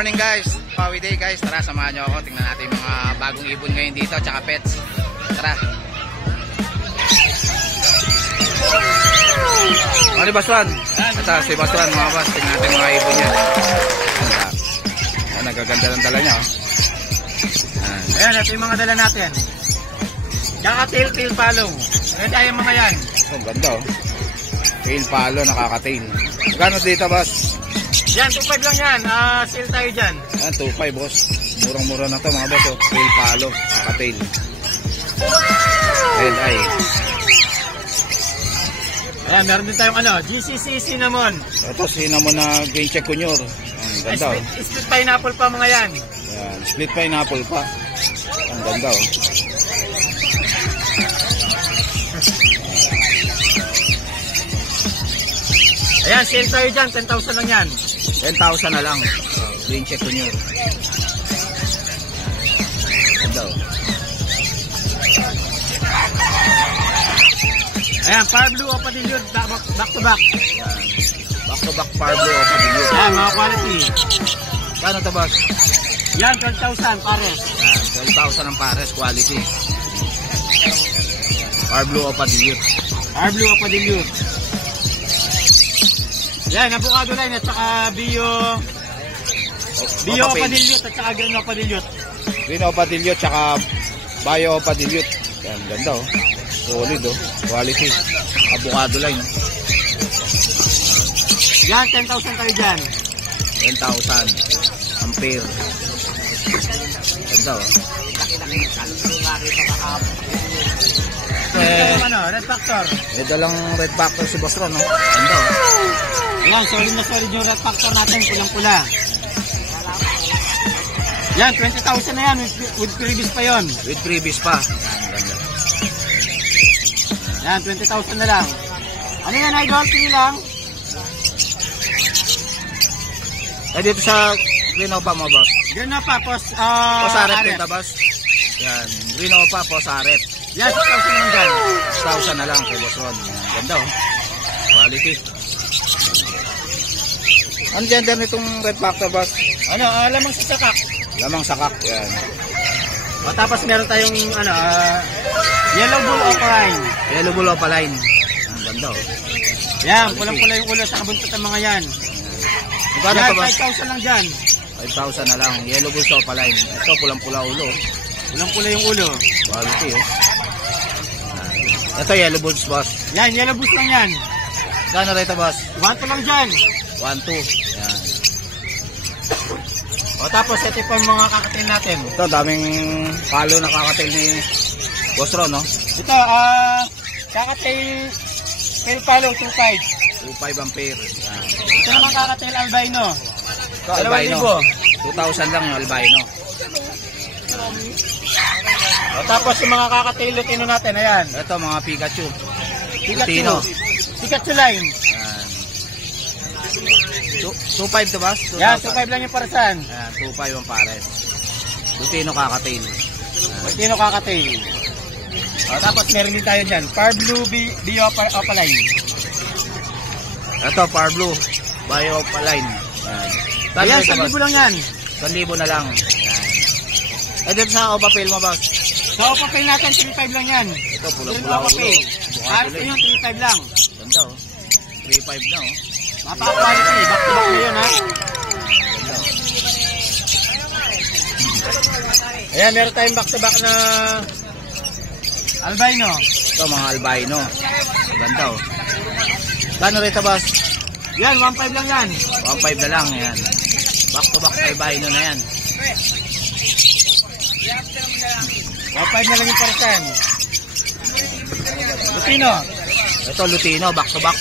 morning guys, Pawi Day guys. Tara, samahan nyo ako. Tingnan natin yung mga bagong ibon ngayon dito, tsaka pets. Tara. Ano Baswan? Ito si Baswan mga boss. Tingnan natin mga ibon niya. Nagaganda ng dala niya. Ayan, ito yung mga dala natin. Tsaka tail palong. Ganda yung mga yan. Ang ganda oh. Tail palo, nakaka-tail. Gano dito boss? Yan, 2.5 lang yan. Sale tayo dyan. Yan, 2.5 boss. Murang-mura na to mga boss. Oh. Tail palo, nakaka-tail. Red eye. Ayan, meron din tayong GCC cinnamon. Ito, cinnamon na green check kunyor. Ang ganda oh. Split pineapple pa mga yan. Ayan, split pineapple pa. Ang ganda oh. Ayan, sale tayo dyan. 10,000 lang yan. 10,000 na lang. Green check kunyor. Ganda oh. Ayan, Par Blue o Padilyod, back to back. Ayan. Back to back Par Blue o Padilyod. Ayan, mga quality. Kano to boss? Yan, 12,000 pares. Ayan, 12,000 ang pares, quality. Par Blue o Padilyod. Par Blue o Padilyod. Yan, avocado line at saka bio o Padilyod at saka green o Padilyod. Green o Padilyod at saka bio o Padilyod. Yan, ganda oh. Solid oh. Quality. Avocado line. Yan, 10,000 tayo dyan. 10,000. Ampere. Ganda oh. Red Factor. May dalang Red Factor si Boss Ron oh. Ganda oh. Yan, solid na solid yung Red Factor natin. Pulang-pula. Yan, 20,000 na yan. With previous pa yon. With previous pa. Yan, ganda. Yan, 20,000 na lang. Ano yan, idol? Pili lang. Eh, dito sa Green Opa mo, boss? Green Opa, Posaret din, boss? Yan, Green Opa, Posaret. Yan, 6,000 lang dyan. 6,000 na lang kay Boss Ron. Yan, ganda oh. Quality. Ano gender nitong Red Factor, boss? Lamang sa sakak. Lamang sakak, yan. O, tapos meron tayong, Yellow Bull Opaline. Yellow Bull Opaline. Ang ganda oh. Yan, pulang-pula yung ulo sa kabuntot ng mga yan. Magkano yan, pa ba? 5,000 lang dyan. 5,000 na lang. Yellow Bull Opaline. Ito, pulang-pula ulo. Pulang-pula yung ulo. Quality oh. Ito, Yellow Bulls, boss. Yan, Yellow Bulls lang yan. Gano'n rito, boss? 1,2 lang dyan. 1,2. Yan. O, tapos ito pa mga kakatail natin. Ito, daming palo na kakatail ni Boss Ron, no? Ito, kakatail palo, 2.5. 2.5 ampere. Yan. Ito naman kakatail albino. Ito, albino. 2,000 lang yung albino. O, tapos yung mga kakatail Lutino natin, ayan. Ito, mga Pikachu. Lutino. Pikachu line. Yan. 2.5 to, boss? Yan, 2.5 lang yung parasan. Yan, 2.5 ang pares. Lutino kakatail. Lutino kakatail. O, tapos meron din tayo dyan. Par Blue Bio Opaline. Ito, Par Blue Bio Opaline. Ayan, 1,000 lang yan. 1,000 na lang. Yan. Eh, dito sa Opapil mo, boss? Sa Opapil natin, 3.5 lang yan. Ito, pulang-pula ulo. Pares yun, 3.5 lang. Ganda oh. 3.5 na oh. Napaka-quality. Back to back na yun, ha? Ganda oh. Ayan, meron tayong back to back na albino. Ito, mga albino. Ganda oh. Gano rito, boss? Yan, 1.5 lang yan. 1.5 na lang, yan. Back to back albino na yan. 1.5 na lang yung parasan. Lutino. Ito, Lutino, back to back.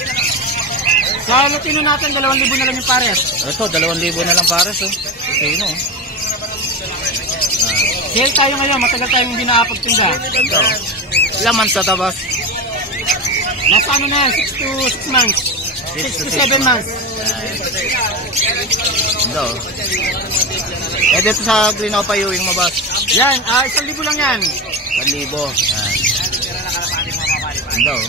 Sa Lutino natin, 2,000 na lang yung pares. Ito, 2,000 na lang pares oh. Lutino oh. Sale tayo ngayon, matagal tayong hindi nakapagtinda. Ganda oh. Ilang months na ito, boss? Nasa ano na yan, 6 to 6 months. 6 to 7 months. Ganda oh. Eh, dito sa Green Opa Ewing mo, boss? Yan, 1,000 lang yan. 1,000. Yan. Ganda oh.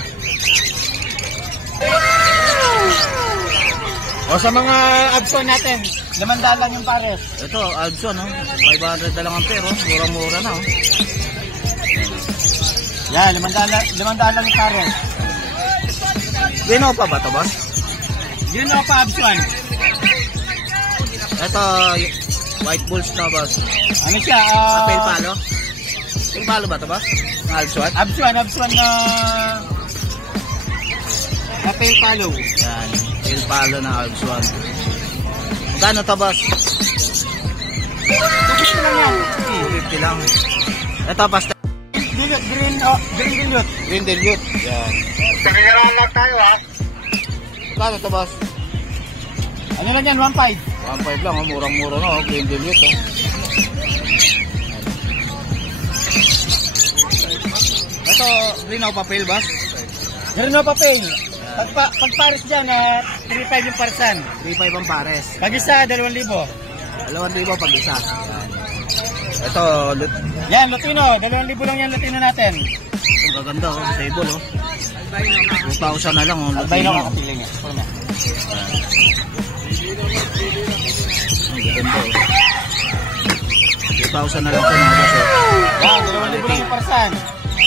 O sa mga abson natin, 500 lang yung pares. Ito, Alpson, no? 500 na lang ang pero. Mura-mura na, oh. Yan, 500 lang yung pares. Dino pa ba ito, boss? Yun ako pa, Absuan. Ito, white bulls na, boss. Ano siya? Pale palo? Pale palo ba ito, boss? Alpson? Absuan na pale palo. Yan, pale palo na Alpson. Magkano ito, boss? 250 lang yan. 250 lang. Ito, basta. Green dilute. Green dilute. Yan. Sakingarahan lang tayo, ha? Magkano ito, boss? Ano lang yan, 1.5. 1.5 lang, oh. Murang-mura na, oh. Green dilute, oh. Ito, green o papel, boss? Green o papel. Pag pares dyan, 3.5 yung parsan. 3.5 ang pares. Pag isa, 2,000. 2,000 pag isa. Yan. Ito, Yan, Lutino. 2,000 lang yan, Lutino natin. ang gaganda, oh. Table, oh. 2,000 na lang, oh. Albay na Lutino. kakapili nga. Ang gaganda, oh. 2,000 na lang ito, mga boss, oh. Yan, 2,000 lang yung parsan.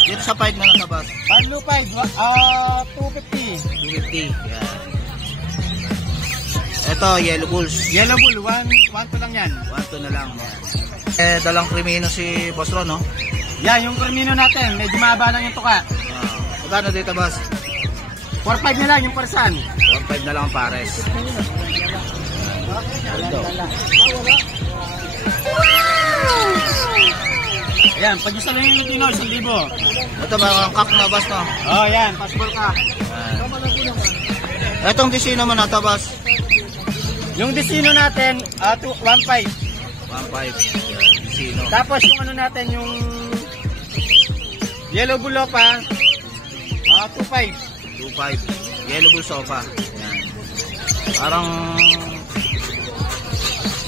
Dito sa 5 na lang sa boss. Pablo 5, 250. 250. Yan. Ito, yellow bulls. Yellow bull, 1 lang yan. 1,2 na lang. Yan. Dalang krimino si Boss Ron, no? Yan, yung Crimino natin, medyo mahaba lang yung tuka. Magkano dito, boss? 4.5 na lang yung parsan. 1.5 na lang ang pares. Yan, pag isa lang yung Lutino, 1,000. Ito, mga kak na, boss, no? Oh, yan, possible ka. Yan. Etong disino mo na to, boss? Yung Desino natin, 1.5. 1.5. Disino. Tapos yung ano natin, yung Yellow Bulopa, 2.5. 2.5. Yellow bull sofa. Yan. Parang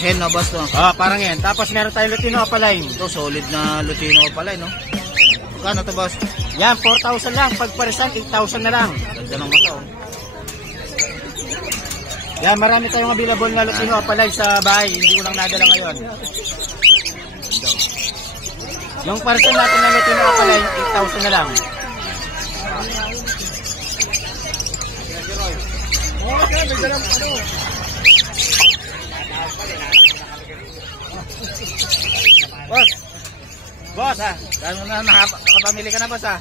hen na, boss, no? Parang yan. Tapos meron tayong Lutino Opaline. Ito, solid na Lutino pala, no? Magkano to, boss? Yan, 4,000 lang. Pag parisan, 8,000 na lang. Ganda ng mata, oh. Yan, marami tayong available na Lutino Opaline sa bahay. Hindi ko lang nadala ngayon. Yung parisan natin na Lutino Opaline, 8,000 na lang. Boss, ha? Nakapamili ka na, boss, ha?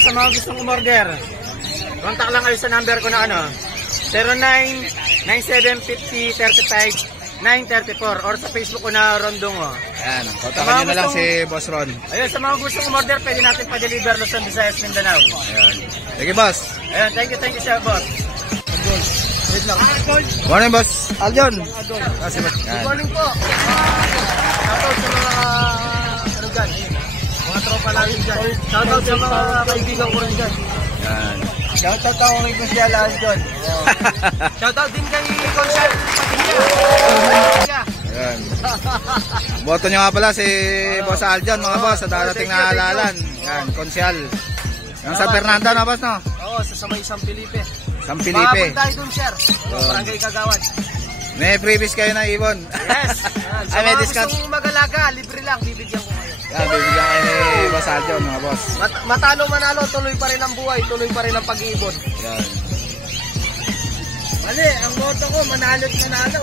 Sa mga gustong umorder, contact lang kayo sa number ko na ano, 09975035-934 or sa Facebook ko na Rondongo. Yan. Kontakan nyo na lang si Boss Ron. Ayun, sa mga gustong umorder, pwede natin pa-deliver Luzon, Visayas, Mindanao. Ayan. Sige, boss. Ayun, thank you sir, boss. Wait lang. Morning, boss. Aljon. Good Yan. morning po. Shoutout sa mga ano dyan, mga tropa natin dyan. Shoutout sa mga kaibigan ko rin dyan. Yan. Shoutout ako kay Consial Aljon. Shoutout din kay Consial Padilla. Ayan. Boto nyo nga pala si Boss Aljon, mga boss, sa darating na halalan. Yan, konsyal. Yung San Fernando na, boss, no? Oo, sa may San Felipe. San Felipe. Mahabol tayo dun, sir. Barangay Kagawad. May freebies kayo na ibon. Yes. Sa Ay, may mga discount. gustong mag-alaga, libre lang, bibigyan ko kayo. Yan, bibigyan kayo ni Boss Aljon, mga boss. Matalo manalo, tuloy pa rin ang buhay, tuloy pa rin ang pag-iibon. Yan. Mali, ang moto ko, manalo't manalo.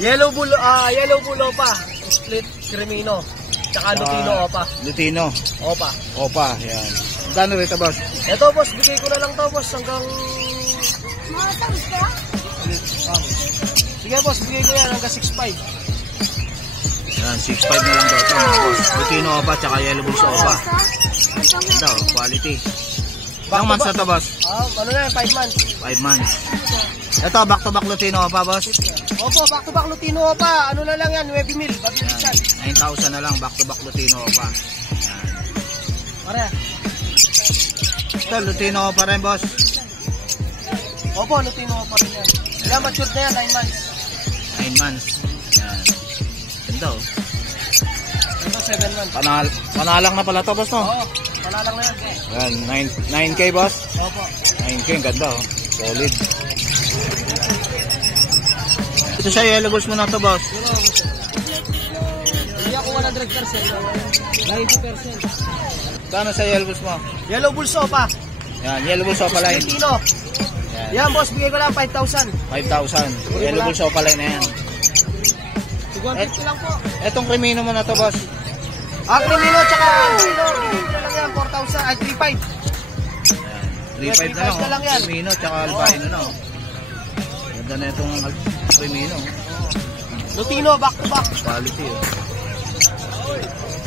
Yellow bulo pa, split Crimino, tsaka Lutino Opa. Lutino. Opa. Opa, yan. Gano'n rito, boss? Ito boss, bigay ko na lang to boss hanggang... Sige boss, bigay ko yan hanggang 6.5. Yan, 6.5 na lang daw ito, mga boss. Lutino Opa, tsaka Yellow Bulls Opa. Ito, quality. Ilang months na ito, boss? Ano na yan, 5 months. 5 months. Ito, back to back Lutino Opa, boss. Opo, back to back Lutino Opa. Ano na lang yan, 9,000. Babilisan. 9,000 na lang, back to back Lutino Opa. Pare. Ito, Lutino Opa rin, boss. Opo, Lutino Opa rin yan. Yan, matured na yan, 9 months. 9 months. Yan. Ganda, oh. Ito, 7 months. Panalang na pala to, boss, no? Oo, palalang na yan. Yan, 9K, boss. Opo. 9K, ang ganda, oh. Solid. Ito sa yellow bulls mo na to, boss. Hindi ako 100%. 90%. Kano sa yellow bulls mo? Yellow Bulls Opa. Yan, yellow bulls opaline. Filipino. Yan, boss, bigay ko lang 5,000. 5,000. Yellow bulls opaline na yan. 250 lang po. Etong Crimino mo na to, boss. Crimino, tsaka Albino. Bigay ko na lang yan, 4,000. Ay, 3,500. 3,500 na lang, yan. Crimino, tsaka Albino na. Ganda na itong Crimino. Lutino, back to back. Quality, oh.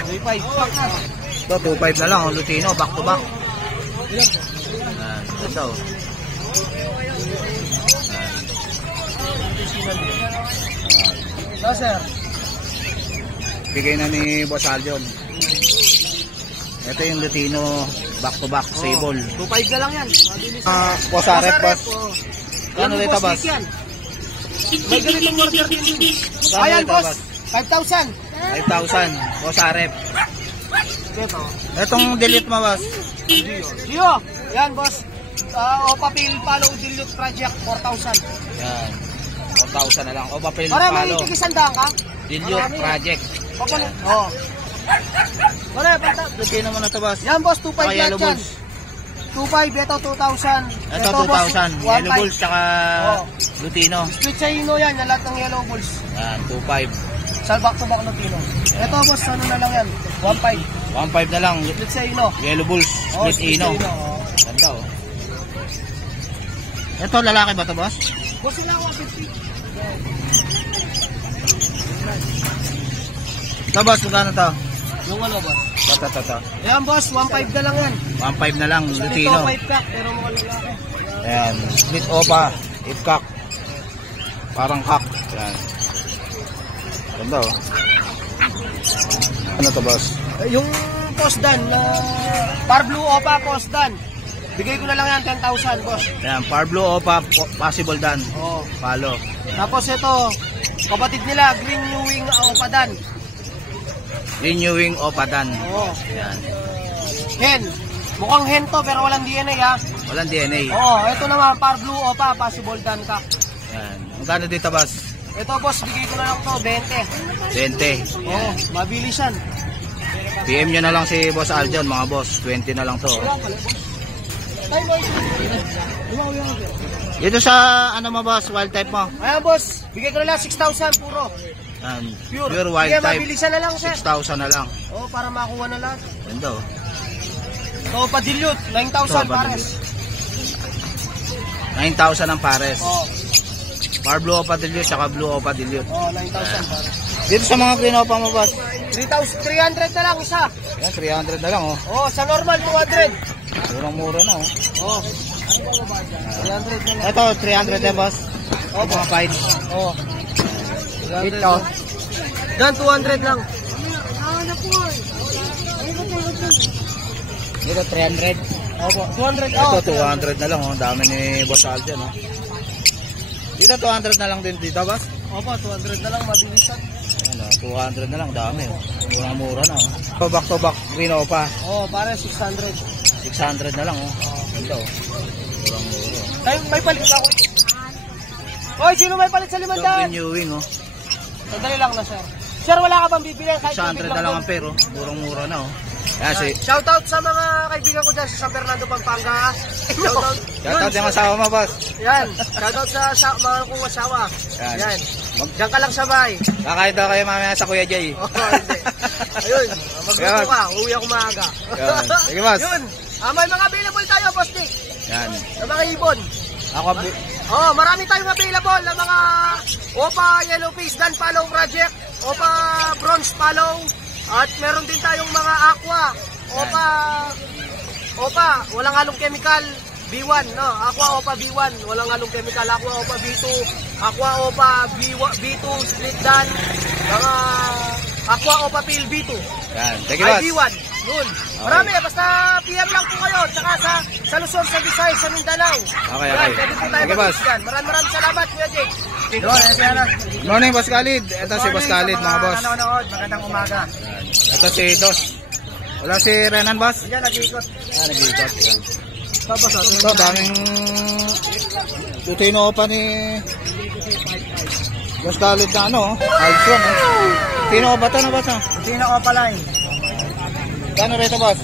3,500. Ito, 2,500 na lang, ang Lutino, back to back. Yan, ito. No, sir. Bigay na ni Boss Aljon. Ito yung Lutino, back to back, sable. 2,500 na lang yan. Mabilis. Boss Arep, boss. Kano dito, boss? May ganitong order din. Kano Ayan, dito, boss. boss? 5,000. 5,000, Boss Arep. Ito. Etong delete mo, boss. Gio. Yan, boss. Opa Pil Palo Dilute Project, 4,000. Yan. 4,000 na lang. O, papel Pare, may palo. tigisandaan ka? Dilute Project. Papalo. Oo. Pare, panta. Lagay naman na to, boss. Yan, boss. 2,500 Saka yellow yan. bulls. 2,500. Ito, 2,000. Ito, 2,000. Yellow bulls, tsaka Oo. Lutino. Split sa ino yan. Yan lahat ng yellow bulls. Yan, 2,500. Salbak to back Lutino. Ito, boss. Ano na lang yan? 1,500. 1,500 na lang. Split sa ino. Yellow bulls, Oo, split ino. oo. Ganda, oh. Ito, lalaki ba to, boss? Boss, sila ako 50. Ito, boss, magkano to? Yung ano, boss? Ito. Yan, boss. 1,500 na lang yan. 1,500 na lang, Ito, Lutino. 5 pack. Pero mga lalaki. Ayan, split opa, itkak. Parang kak. Ayan. Ganda, oh. Ano to, boss? Yung Postdan na Par Blue Opa Postdan. Bigay ko na lang yan 10,000, boss. Ayan, Parblo opa, possible dan. Oo. Palo. Tapos ito, kapatid nila, Green New Wing Opa Dan. Renewing opa dan. Oo. Ayan. Hen. Mukhang hen to pero walang DNA ha. Walang DNA. Oo, ito naman Par Blue Opa, possible Dan ka. Ayan. Magkano dito, boss? Ito, boss, bigay ko na lang to 20. 20. Oo, mabilis yan. PM nyo na lang si Boss Aljon, mga boss. 20 na lang to. Tay, boys. Lumaw yan. Dito sa, ano mo, boss? Wild type mo? Ayan, boss, bigay ko na lang 6,000 puro. Ayan. Pure. Pure wild Sige, type. mabilisan na lang, sir. 6,000 na lang. Oo, para makuha na lahat. Ganda, oh. Ito, pa-dilute, 9,000 Ito, pares. 9,000 ang pares. Oo. Par blue opa dilute, saka blue opa dilute. Oo, 9,000 pares. Dito sa mga green opa mo, boss? 300 na lang isa. Ayan, 300 na lang, oh. Oo, sa normal 200. Murang-mura na, oh. Oo. 300 na lang. Ito, 300 eh, boss. Oo, Mga fight. Oo. 300 Ito. lang. Dan 200 lang. Dito, 300. Opo, 200. Ito, Oo, 200 na lang, oh. Dami ni Boss Aljon, oh. Dito, 200 na lang din dito, boss. Opo, 200 na lang mabilisan. Ano, 200 na lang, dami, oh. Murang-mura na, oh. Back to back, green opa. Oo, pare 600. 600 na lang, oh. Ganda, oh. Murang-mura, oh. Tayo, may palit ako. Hoy, sino may palit sa Ito, 500? renewing, oh. Sandali lang na, sir. Sir, wala ka bang bibili? Kahit 600 na lang ang pero, murang-mura na, oh. Yan, si... Shoutout sa mga kaibigan ko dyan sa San Fernando, Pampanga. Shoutout. Shoutout yung asawa mo, boss. Yan. Shoutout sa mga kong asawa. Yan. Yan. Diyan ka lang sabay. Kakain daw kayo mamaya sa Kuya Jay. Oo, hindi. Ayun. Magluto ka. Uwi ako maaga. Yan. Sige, boss. Yun. May mga available tayo, Boss Nick. Yan. Sa mga ibon. Ako, Marami tayong available na mga Opa Yellow Face Dan Palo Project, Opa Bronze Palo, at meron din tayong mga Aqua, Opa, walang halong chemical, B1, no? Aqua Opa B1, walang halong chemical, Aqua Opa B2, Aqua Opa B2, Split Dan, mga Aqua Opa Pil B2. yan. Sige, boss. B1. Yun. Marami, basta PM lang po kayo. Tsaka sa Luzon, sa Visayas, sa Mindanao. Okay. Yan, pwede po tayo Sige, boss. mag-isgan. Maraming salamat, Kuya Jake. Good morning, Boss Khalid. Ito si Boss Khalid, mga boss. Nanonood, magandang umaga. Ito si Dos. Wala si Renan, boss? Yan, nag-iikot. Nag-iikot. Yan. Tapos, Ito, daming Lutino pa ni Boss Khalid na ano, Alpson. Tino ba ito? Ano ba ito? Sino ko pala eh. Kano rito, boss?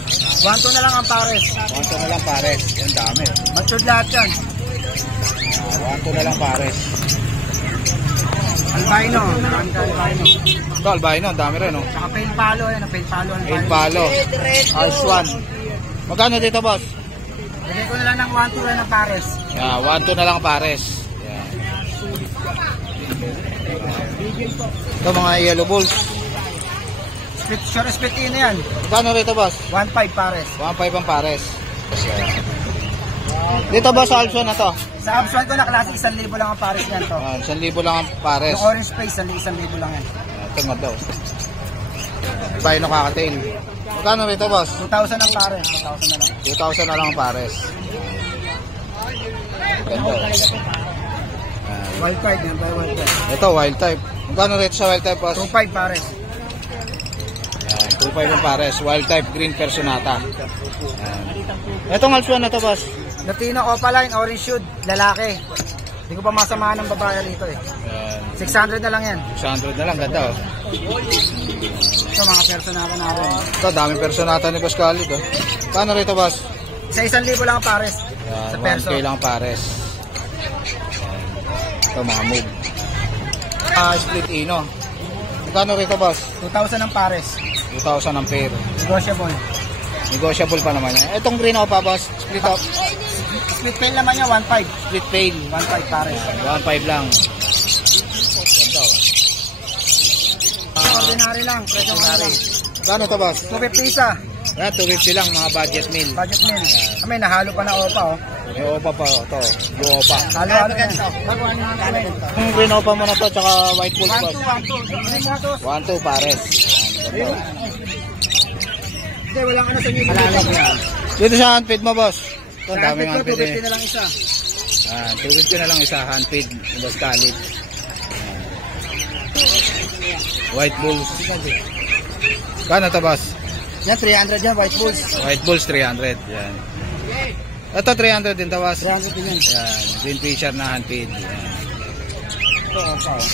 1-2 na lang ang pares. 1-2 na lang pares. Yan, dami. Matured lahat yan. 1-2 na lang pares. Albino. Marami ka albino. Ito, albino. Dami rin, no? Saka pain palo yan. Pain palo albino. Pain palo. Alpson. Magkano dito, boss? Bigay ko na lang ng 1-2 na ng pares. Yeah, 1-2 na lang pares. Yan. Ito, mga yellow bulls. Sure split in yan. Magkano rito, boss? 1-5 pares. 1.5 ang pares. Dito, boss, Alpson na to. Sa Absuan ko na klase, 1,000 lang ang pares yan to. 1,000 lang ang pares. Yung orange space, 1,000 lang yan. Ito nga daw. Albino cocktail. Magkano rito, boss? 2,000 ang pares. 2,000 na lang. 2,000 na lang ang pares. Ganda. Wild card yan, by wild card. Ito, wild type. Magkano rito sa wild type, boss? 2,5 pares. Yan, 2.5 ang pares. Wild type, green personata. Yan. Itong Alpson na to, boss. Latino Opaline, orange shoot, lalaki. Hindi ko pa masamahan ng babae rito eh. Yan. 600 na lang yan. 600 na lang, ganda, oh. Ito mga personata natin. Ito, daming personata ni Boss Khalid, oh. Paano rito, boss? Sa 1,000 lang ang pares. Yan, Sa perso. 1K lang ang pares. Ito, mga move. Split Ino. Magkano rito, boss? 2,000 ang pares. 2,000 ang pair. Negotiable. Negotiable pa naman yan. Itong green opa, boss. Split up. Split pail naman niya, 1,500. Split pail. 1,500 pares. 1.5 lang. Ganda, oh. Ordinary lang, presyo ka lang. Gano to, boss? 250 isa. Yan, 250 lang, mga budget meal. Budget meal. Kami, nahalo pa na opa oh. May opa pa, oh. Ito, yung opa. Halo-halo yan. Yung green opa mo na to, tsaka white bulls, boss. 1,200. 1-2 pares. Yan, ganda. Hindi, walang ano sa inyo. Malalim. Dito sa handfeed mo, boss. Ito, ang daming Handfeed ko, handfeed 250 eh. na lang isa. 250 na lang isa, handfeed. Boss Khalid. White bulls. Kano to, boss? Yan, 300 yan, white bulls. White bulls, 300. Yan. Ito, 300 din to, boss. 300 din yan. Yan, green fisher na handfeed. Yan. Ito, opa oh.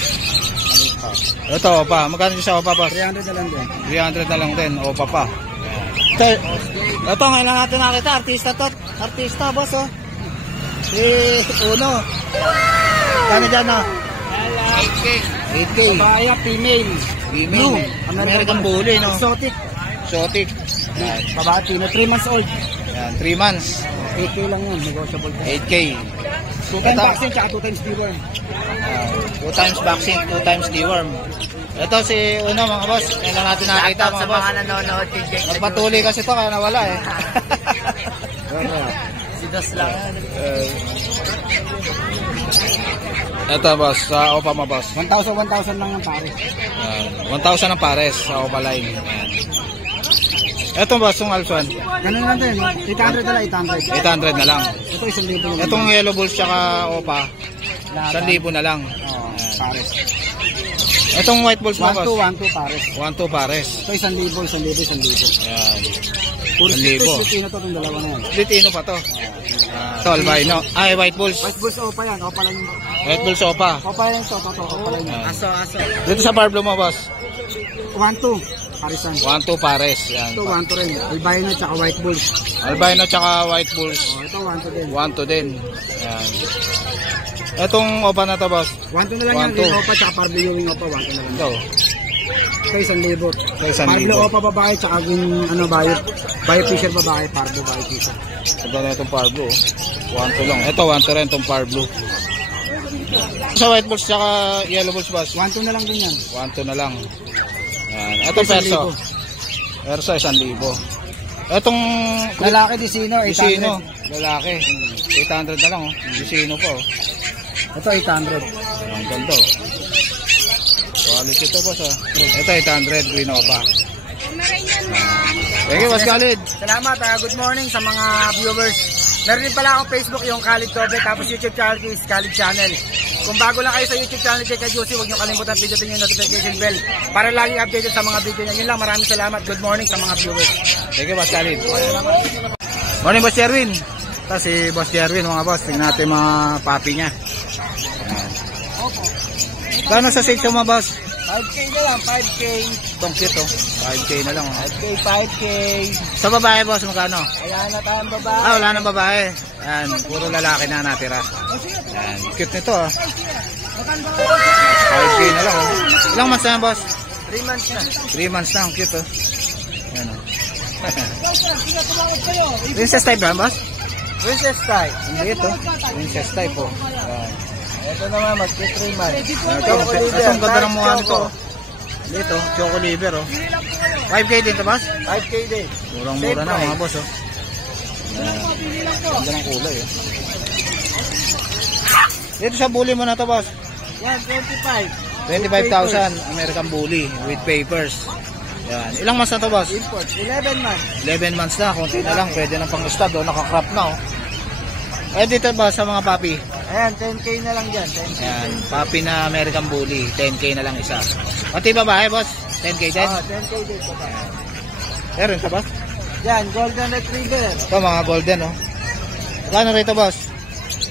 Maliit pa. Ito, opa. Magkano sa opa, boss? 300 na lang din. 300 na lang din, opa pa. Ito, ngayon lang natin nakita, artista to. Artista, boss, oh. Si Uno. Kano dyan, oh? 8K. Babae, female. Female. American Bully, no? Exotic. Exotic. Yan. Babae, female. 3 months old. Yan, 3 months. 8K lang yan, negotiable pa. 8K. 2 times vaccine, tsaka 2 times deworm. 2 times vaccine, 2 times deworm. Ito si Uno, mga boss. Ngayon lang natin nakita, mga boss. nanonood kay Jake. Nagpatuloy kasi to kaya nawala, eh. Si Dos lang. Ito, boss. Sa Opa mo, boss. 1,000 lang yung pare. 1,000 ang pares sa Opa line. Ito, boss, yung Alpson. Ganun lang din. 800 na lang, 800. 800 na lang. Ito, 1,000 lang. Itong yellow bulls tsaka Opa, 1,000 na lang. Oo, pares. Itong white bulls mo, boss. 1,2 pares. 1-2 pares. Ito, 1,000, 1,000. Yan. Puro 1,000. split to, itong dalawa na yan. Litino pa to. Ito, albino. Ay, white bulls. White bulls, opa yan. Opa lang yung... White bulls Opa. Opa yan ito, opa lang yung... Yan. Aso. Dito sa Parblo mo, boss. 1,2. Parisan. 1-2 pares. Yan. Ito, 1,2 rin. Albino tsaka white bulls. Albino tsaka white bulls. Oh, ito, 1,2 din. 1-2 din. Yan. Itong Opa na to, boss. 1,2 na lang yan. 1,2. Ring opa tsaka parblue yung opa, 1,2 na lang. Ito. Ito, 1,000. Ito, 1,000. Parblue opa babae tsaka yung ano, bio fisher babae, parblue bio fisher. Ito na itong Parblo. 1-2 lang. Ito, 1-2 rin itong Parblo. Sa white bulls tsaka yellow bulls, boss. 1,2 na lang din yan. 1-2 na lang. Yan. Itong perso. Perso, 1,000. Itong Lalaki, Disino, 800. Disino, lalaki. 800 na lang, oh. Disino po. Ito, 800. Ang ganda, oh. Quality ito, boss, ah. Ito, 800, green opa. Thank you, Boss Khalid. Salamat, good morning sa mga viewers. Meron din pala akong Facebook, yung Khalid Tobe, tapos YouTube channel is Khalid Channel. Kung bago lang kayo sa YouTube channel kay Juicy, huwag niyo kalimutan pindutin yung notification bell para lagi updated sa mga video niya. Yun lang, maraming salamat. Good morning sa mga viewers. Thank you, Boss Khalid. Morning, Boss Jerwin. Ito si Boss Jerwin, mga boss. Tingnan natin mga papi niya. Ayan. Kano sa sitio mo, boss? 5K na lang, 5K. Itong cute, oh. 5K na lang, oh. 5K. Sa babae, boss, magkano? Wala na tayong babae. Ah, wala nang babae. Yan, puro lalaki na natira. Yan, cute nito, ah. 5K na lang, oh. Ilang months na yan, boss? 3 months na. 3 months na, ang cute, oh. Yan, oh. Princess type ba, boss? Princess type. Hindi ito. Princess type, oh. Yan. Ito naman, magki 3 months. Ito, ang ganda ng mukha nito. Dito, choco liver, oh. 5K din to, boss? 5K din. Murang-mura na, mga boss, oh. Ganda ng kulay, oh. Dito sa bully mo na to, boss? Yan, 25. 25,000 American Bully with papers. Yan. Ilang months na to, boss? Import, 11 months. 11 months na, konti na lang, pwede na pang stud, oh. Naka-crop na, oh. Eh dito ba sa mga papi? Ayan, 10K na lang dyan. 10K. Ayan, papi na American Bully, 10K na lang isa. Pati babae, boss? 10K din? 10K din. Meron ka, boss? Yan, golden retriever. Ito, mga golden, oh. Kano rito, boss?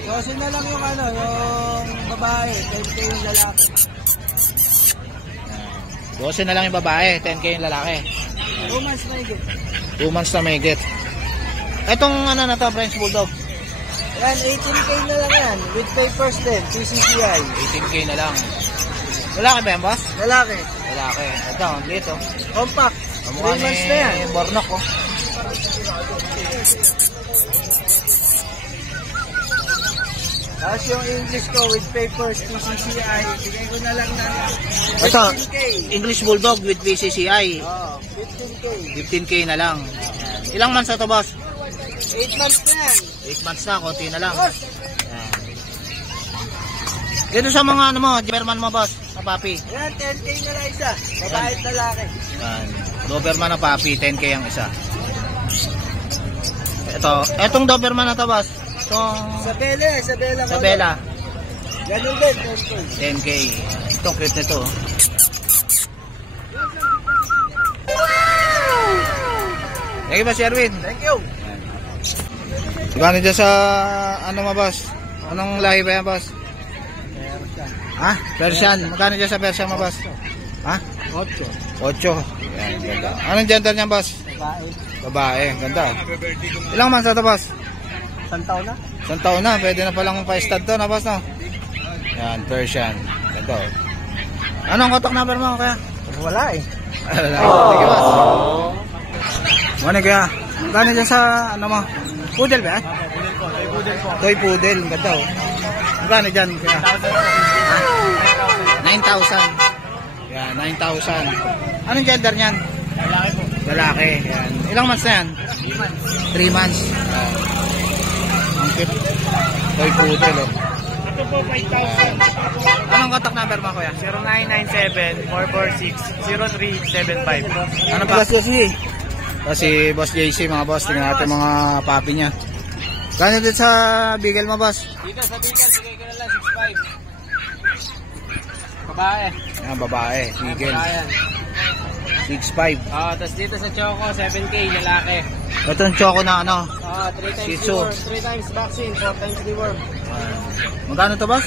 Yosin na lang yung yung babae, 10K yung lalaki. 12 na lang yung babae, 10K yung lalaki. 2 months na higit. 2 months na may get. Etong ano na to, French Bulldog? Yan, 18K na lang yan. With papers din, PCCI. 18K na lang. Lalaki ba yan, boss? Lalaki. Lalaki. Ito, dito. Compact. 3 months na yan. Bornok, oh. Tapos yung English ko with papers, PCCI, bigay ko na lang na Ito, 15K. English Bulldog with BCCI. Oh, 15K. 15K na lang. Ilang months na to, boss? 8 months na yan. 8 months na, konti na lang. Dito sa mga ano mo, Doberman mo, boss, na papi. Yan, 10K na lang isa. Babae at lalaki. Yan. Doberman na papi, 10K ang isa. Etong Doberman na to, boss. Itong Isabela. Ganun din, 10K. 10K. Itong cute nito. Thank you, boss Erwin. Thank you. Gano dyan sa, ano mo, boss? Anong lahi ba yan, boss? Ha? Persian. Magkano dyan sa Persian mo, boss? Ha? 8. 8. Yan, ganda. Anong gender niyan, boss? Babae. Babae. Ganda. Ilang months na to, boss? 1 taon na? 1 taon na. Pwede na palang pa-stud to, na, boss, no? Yan, Persian. Ganda. Anong contact number mo, kaya? Wala eh. Sige, boss. Ano kaya? Magkano dyan sa, ano mo? Poodle ba? Poodle po. Toy poodle. Ang ganda, oh. Magkano dyan, kaya? 9,000. Yan, 9,000. Anong gender niyan? Lalaki po. Lalaki. Yan. Ilang months na yan? 3 months. Ang cute. Toy poodle, oh. Ito po, 5,000. Anong contact number mo, kuya? 0997-446-0375. Ano pa? Kasi Boss JC, mga boss. Tingnan natin mga papi niya. Kano dito sa Beagle mo, boss? Dito sa Bicol, bigay ko na lang 6,500. Babae. Yan, babae. Beagle. Ayan. 6'5". Tapos dito sa Choco, 7K, lalaki. Ito yung choco na ano. 3 times Shih Tzu. deworm, 3 times vaccine, 4 times deworm. Magkano to, boss?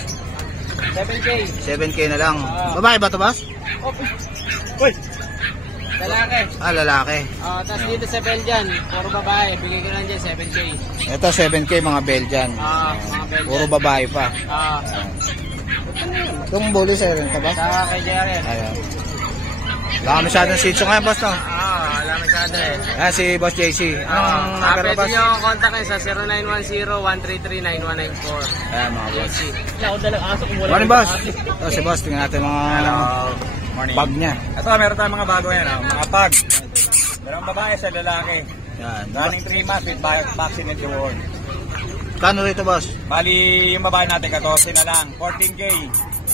7K. 7K na lang. Babae ba to, boss? Uy! Lalaki. Ah, lalaki. Tapos dito sa Belgian, puro babae, bigay ko lang dyan 7K. Ito 7K, mga Belgian. Mga Belgian. Puro babae pa. Itong bully sa'yo rin to, boss? Sa kay Jaren. Ayan. Wala ka masyadong sitio ngayon, boss, no? Alam mo siya eh. Ayan, si Boss JC. Anong number mo, Pwede boss? nyo akong kontakin sa 0910-133-9194. Ayan, mga boss. Ako dalang aso kung Morning, boss. Ito si boss. Tingnan natin mga Morning. bag niya. Ito, meron tayong mga bago yan, mga pag. Meron babae sa lalaki. Yan. Running 3 months with vaccine and deworm. Kano rito, boss? Bali, yung babae natin 14 na lang, 14K.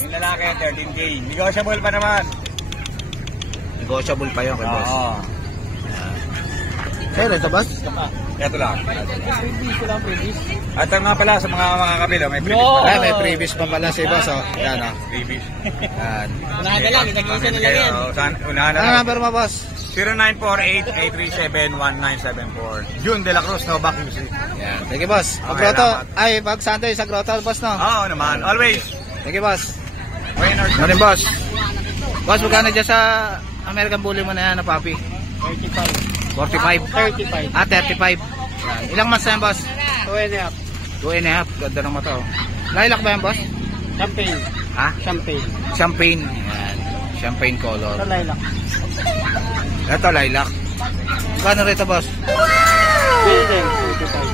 Yung lalaki 13K. Negotiable pa naman. Negotiable pa yun kay boss. Oo. Sa'yo rito, boss? Ito lang. At nga pala sa mga kabila, may previous No! pa. Ay, may previous pa pala si boss, oh. Yan, oh. Previous. Yan. Unahan na lang, nag-iisa na lang yan. Unahan na Ano lang. number mo, boss? 0948-837-1974. June de la Cruz, Novak Music. Yan. Thank you, boss. Pag Okay, grotto. salamat. Ay, pag Sunday sa grotto, boss, no? Oo naman, always. Thank you, boss. Ano boss? Boss, magkano dyan sa American Bully mo na yan na puppy? 35. 45? 35. Ah, 35. Yan. Ilang months na yan, boss? 2.5. 2.5. Ganda ng mata, oh. Lilac ba yan, boss? Champagne. Ha? Champagne. Champagne. Yan. Champagne color. Ito lilac. Ito, lilac. Magkano rito, boss? Building.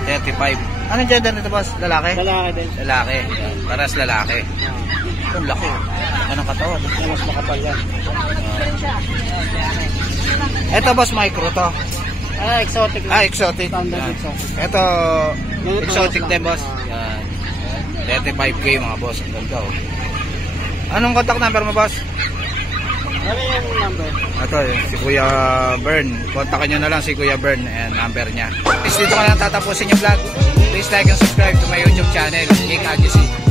35. Anong gender nito, boss? Lalaki? Lalaki din. Lalaki. Yan. Paras lalaki. Ang laki. Anong katawan? Mas makapal yan. Ito, boss, micro to. Exotic lang. Ah, exotic. Standard Yan. exotic. Ito, exotic din, boss. Yan. 35K, mga boss. Ang ganda, oh. Anong contact number mo, boss? Ano yung number? Ito, si Kuya Bern. Kontakin nyo na lang si Kuya Bern. Ayan, number niya. Please, dito ko lang tatapusin yung vlog. Please like and subscribe to my YouTube channel, King Adjusy.